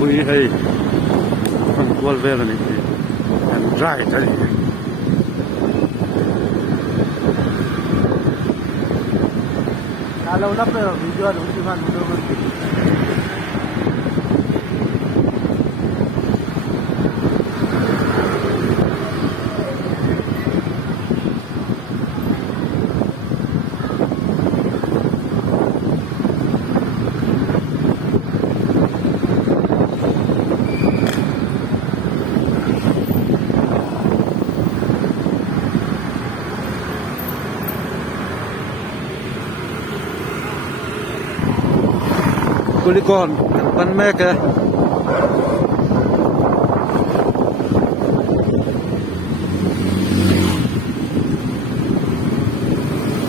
Ui hay wall vela ni and dry tadi kalau na pero video ada ujian mudah nanti. Kulikon, pan meke.